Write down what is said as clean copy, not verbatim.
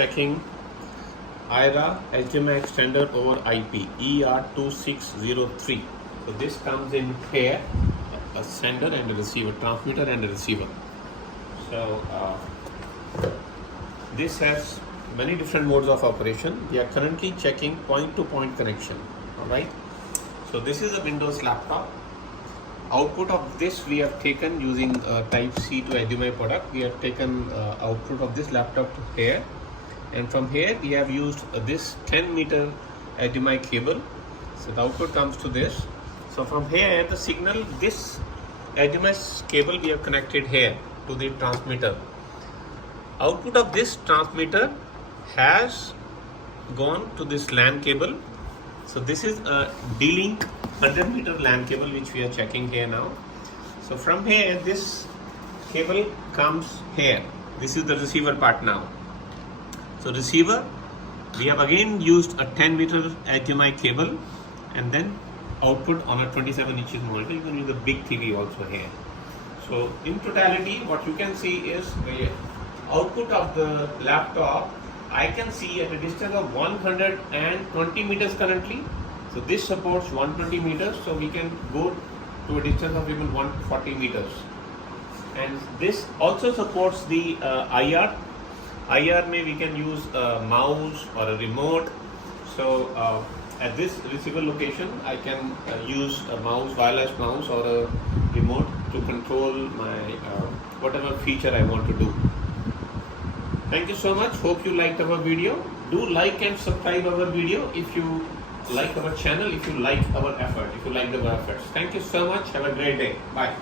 checking Eira HDMI extender over IP ER2603. So this comes in pair, a sender and a receiver, transmitter and a receiver. So this has many different modes of operation. We are currently checking point-to-point connection. Alright. So this is a Windows laptop. Output of this we have taken using Type-C to HDMI product. We have taken output of this laptop to here, and from here we have used this 10-meter HDMI cable. So the output comes to this. So from here the signal, this HDMI cable we have connected here to the transmitter. Output of this transmitter has gone to this LAN cable. So this is a D-Link 100-meter LAN cable which we are checking here now. So from here this cable comes here. This is the receiver part now. So receiver, we have again used a 10-meter HDMI cable, and then output on a 27 inches monitor. You can use a big TV also here. So in totality what you can see is the output of the laptop. I can see at a distance of 120 meters currently. So this supports 120 meters, so we can go to a distance of even 140 meters. And this also supports the IR. IR may we can use a mouse or a remote. So at this receiver location, I can use a mouse, wireless mouse or a remote to control my whatever feature I want to do. Thank you so much. Hope you liked our video. Do like and subscribe our video if you like our channel, if you like our effort, if you like our efforts. Thank you so much. Have a great day. Bye.